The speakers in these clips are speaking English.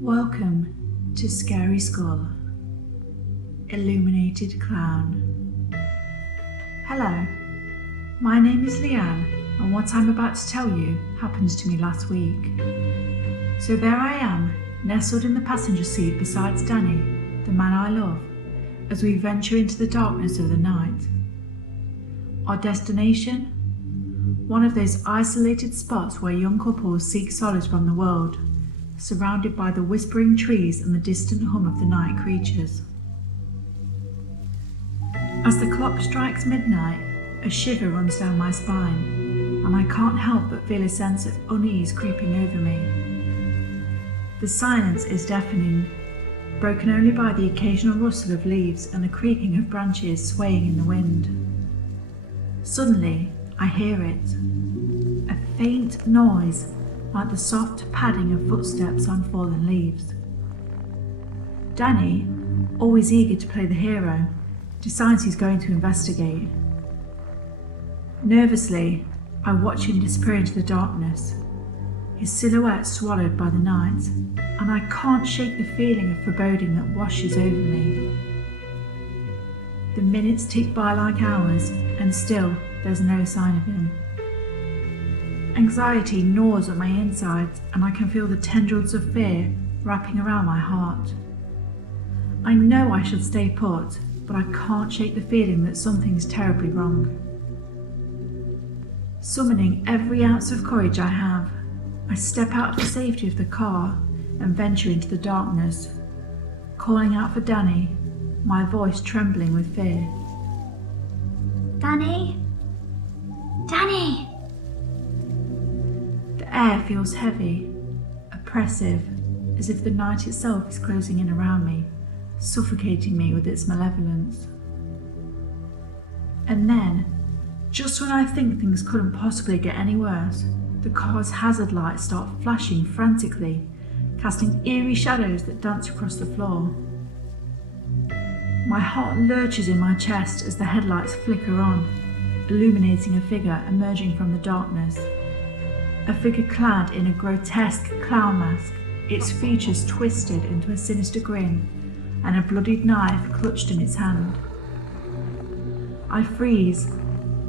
Welcome to ScaryScull, Illuminated Clown. Hello, my name is Leanne, and what I'm about to tell you happened to me last week. So there I am, nestled in the passenger seat beside Danny, the man I love, as we venture into the darkness of the night. Our destination? One of those isolated spots where young couples seek solace from the world, surrounded by the whispering trees and the distant hum of the night creatures. As the clock strikes midnight, a shiver runs down my spine, and I can't help but feel a sense of unease creeping over me. The silence is deafening, broken only by the occasional rustle of leaves and the creaking of branches swaying in the wind. Suddenly, I hear it, a faint noise like the soft padding of footsteps on fallen leaves. Danny, always eager to play the hero, decides he's going to investigate. Nervously, I watch him disappear into the darkness, his silhouette swallowed by the night, and I can't shake the feeling of foreboding that washes over me. The minutes tick by like hours, and still there's no sign of him. Anxiety gnaws at my insides, and I can feel the tendrils of fear wrapping around my heart. I know I should stay put, but I can't shake the feeling that something's terribly wrong. Summoning every ounce of courage I have, I step out of the safety of the car and venture into the darkness, calling out for Danny, my voice trembling with fear. Danny? Danny! The air feels heavy, oppressive, as if the night itself is closing in around me, suffocating me with its malevolence. And then, just when I think things couldn't possibly get any worse, the car's hazard lights start flashing frantically, casting eerie shadows that dance across the floor. My heart lurches in my chest as the headlights flicker on, illuminating a figure emerging from the darkness. A figure clad in a grotesque clown mask, its features twisted into a sinister grin, and a bloodied knife clutched in its hand. I freeze,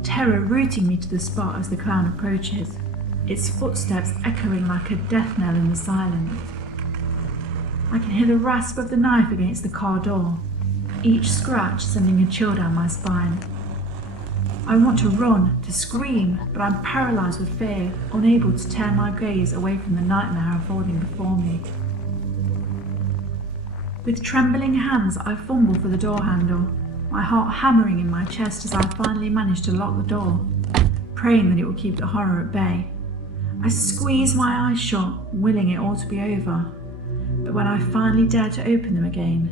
terror rooting me to the spot as the clown approaches, its footsteps echoing like a death knell in the silence. I can hear the rasp of the knife against the car door, each scratch sending a chill down my spine. I want to run, to scream, but I'm paralysed with fear, unable to tear my gaze away from the nightmare unfolding before me. With trembling hands, I fumble for the door handle, my heart hammering in my chest as I finally manage to lock the door, praying that it will keep the horror at bay. I squeeze my eyes shut, willing it all to be over, but when I finally dare to open them again,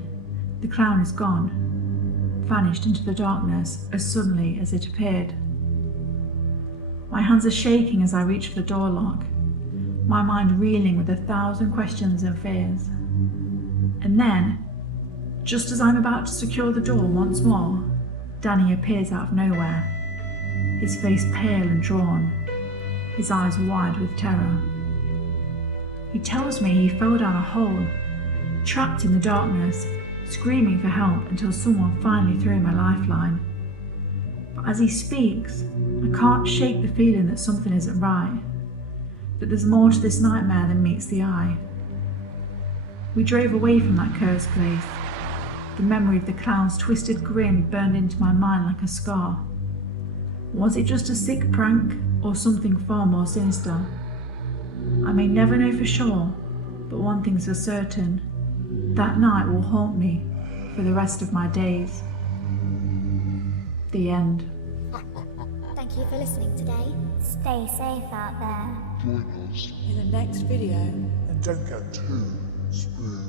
the clown is gone, vanished into the darkness as suddenly as it appeared. My hands are shaking as I reach for the door lock, my mind reeling with 1,000 questions and fears. And then, just as I'm about to secure the door once more, Danny appears out of nowhere, his face pale and drawn, his eyes wide with terror. He tells me he fell down a hole, trapped in the darkness, screaming for help until someone finally threw him a lifeline. But as he speaks, I can't shake the feeling that something isn't right, that there's more to this nightmare than meets the eye. We drove away from that cursed place, the memory of the clown's twisted grin burned into my mind like a scar. Was it just a sick prank, or something far more sinister? I may never know for sure, but one thing's for certain. That night will haunt me for the rest of my days. The end. Thank you for listening today. Stay safe out there. Join us In the next video. and don't get too spooked.